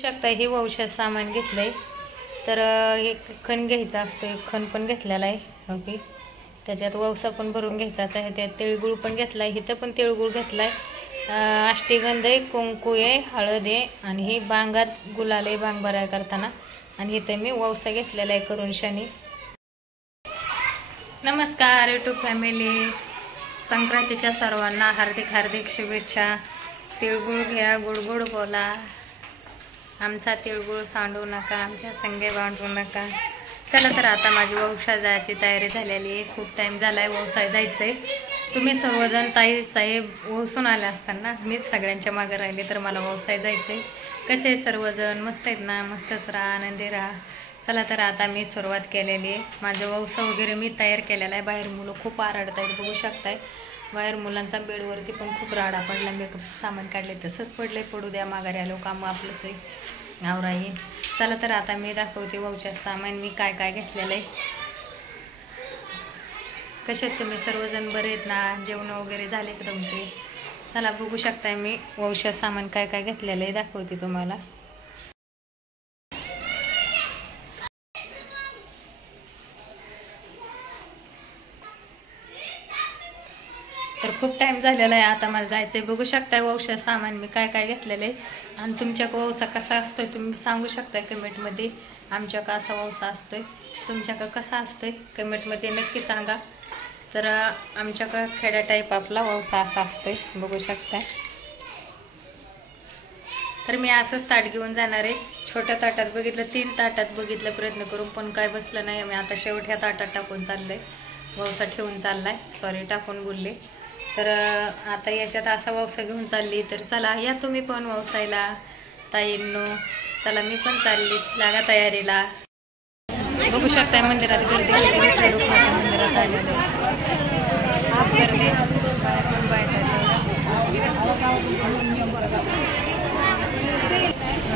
शकता हे औषध सामान घेतलंय तर एक खण घ्यायचा असतो, एक खण पण घेतलेला आहे. ओके, त्याच्यात ववसा पण भरून घ्यायचाच आहे. त्यात तिळगुळ पण घेतलाय, इथं पण तिळगुळ घेतलाय. अष्टीगंध आहे, कुंकू आहे, हळद आहे आणि ही बांगात गुलाल आहे बांग भराय करताना. आणि इथे मी ववसा घेतलेला आहे करून शनी. नमस्कार यूट्यूब फॅमिली, संक्रांतीच्या सर्वांना हार्दिक हार्दिक शुभेच्छा. तिळगुळ घ्या, गोड बोला, आमचा तिळगुळ सांडू नका, आमच्या संगे बांधू नका. चला तर आता माझी ववसा जायची तयारी झालेली आहे. खूप टाईम झाला आहे ववसा जायचं आहे. तुम्ही सर्वजण ताई साहेब वसून आले असताना मीच सगळ्यांच्या मागे राहिले, तर मला ववसाय जायचं आहे. कसे सर्वजण मस्त आहेत ना? मस्तच राहा, आनंदी राहा. चला तर आता मी सुरुवात केलेली आहे. माझं ववसा वगैरे मी तयार केलेला आहे. बाहेर मुलं खूप आरडत आहेत, बघू शकताय. बाहेर मुलांचा बेडवरती पण खूप राडा पडला. मेकअपचं सामान काढले तसंच पडले, पडू द्या, माघारी आलो, काम आपलंच आहे, आवराई. चला तर आता मी दाखवते ववशाचं सामान मी काय काय घेतलेलं आहे. कसे आहेत तुम्ही सर्वजण? बरे आहेत ना? जेवण वगैरे झाले का तुमचे? चला बघू शकताय मी ववशाचं सामान काय काय घेतलेलं आहे, दाखवते तुम्हाला. तर खूप टाईम झालेला आहे, आता मला जायचं आहे. बघू शकताय ववशाचं सामान मी काय काय घेतलेलं आहे. आणि तुमच्या ववसा कसा असतोय तुम्ही सांगू शकताय कमेंटमध्ये. आमच्या का असा ववसा असतोय, तुमच्या का कसा असतोय कमेंटमध्ये नक्की सांगा. तर आमच्या का खेड्या टाईप आपला ववसा असा असतोय, बघू शकताय. तर मी असंच ताट घेऊन जाणार आहे. छोट्या ताटात बघितलं, 3 ताटात बघितलं प्रयत्न करून, पण काय बसलं नाही. मी आता शेवट ह्या ताटात टाकून चाललंय, ववसा ठेवून चाललाय, सॉरी टाकून बोलले. तर आता याच्यात असा ववसा घेऊन चालली. तर चला या तुम्ही पण ववसायला ताईंनो. चला मी पण चालली, लागा तयारीला. बघू शकताय मंदिरात गर्दी किती, विठ्ठल रुक्माच्या मंदिरात आलेलं गर्दी.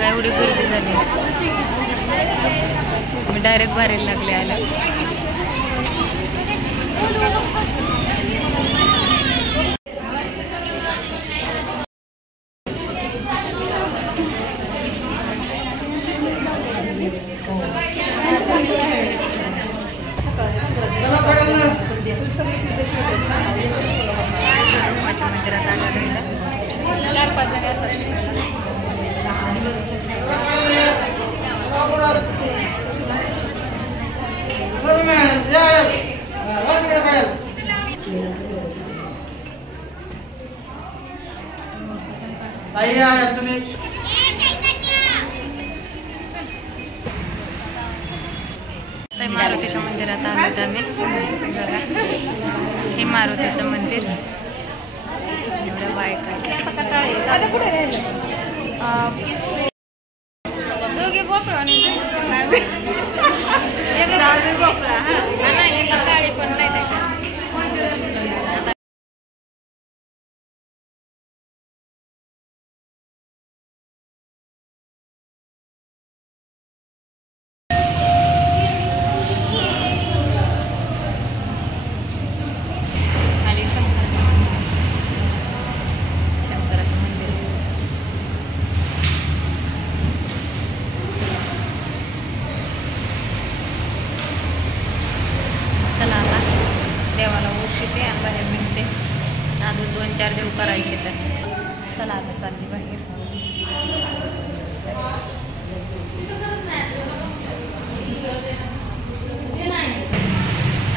एवढी गर्दी झाली, मी डायरेक्ट बाहेर लागले आला. माझ्या मंदिरात आला 4-5 जणी असतात. मारुतीच्या मंदिरात आलो आम्ही. हे मारुतीचं मंदिर, एवढं वाईट दोघे बोकळा काळी पण नाही. बाहेर निघते, अजून 2-4 देव करायचे. तर चला आता चालली बाहेर.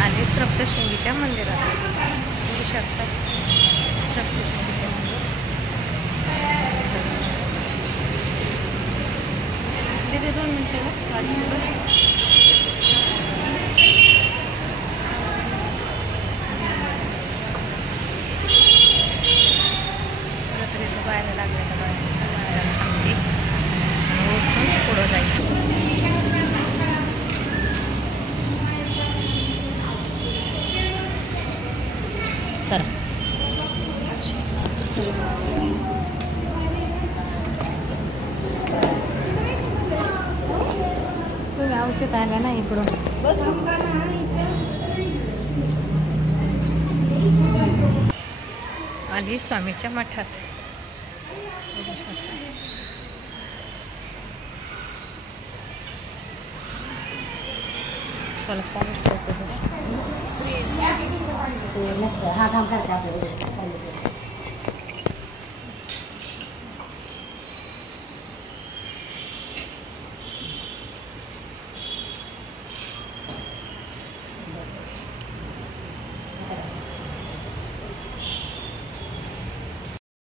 आणि सप्तशृंगीच्या मंदिरात बघू शकता. सप्तशृंगीच्या मंदिर तिथे 2 मिनिटं बाहेर लागलेलं बाहेर थांबली, पुढं जायचं. सर तुम्ही औषध आल्या ना इकडून. आली स्वामीच्या मठात. चला चालू हा काम करते आपल्याला.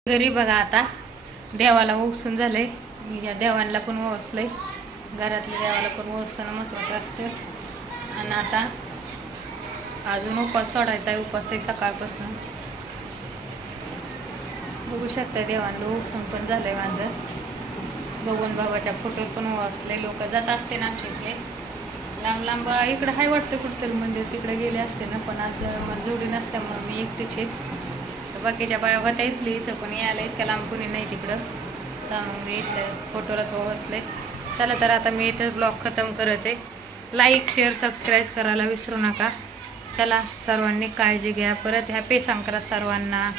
घरी बघा आता देवाला उपसून झालंय. मी या देवांना पण ओसलंय, घरातल्या देवाला पण ओसणं महत्वाचं असतं. आणि आता अजून उपास सोडायचा आहे. उपास आहे सकाळपासून. बघू शकता देवांना उपसून पण झालंय माझं. भगवान बाबाच्या फोटोवर पण ओसले. लोक जात असते ना आमच्या इकडे लांब लांब. इकडं हाय वाटतं कुठंतरी मंदिर, तिकडे गेले असते ना, पण आज मला जोडी नसल्यामुळं मी एकटीच आहे. बाकीच्या बाया होत्या इथली, इथं पण यायला इतक्या लांब कोणी नाही तिकडं, त्यामुळे मी इथलं फोटोलाच ओसले. चला तर आता मी इथं ब्लॉग खतम करते. लाईक शेअर सबस्क्राईब करायला विसरू नका. चला सर्वांनी काळजी घ्या. परत हॅपी संक्रांत सर्वांना.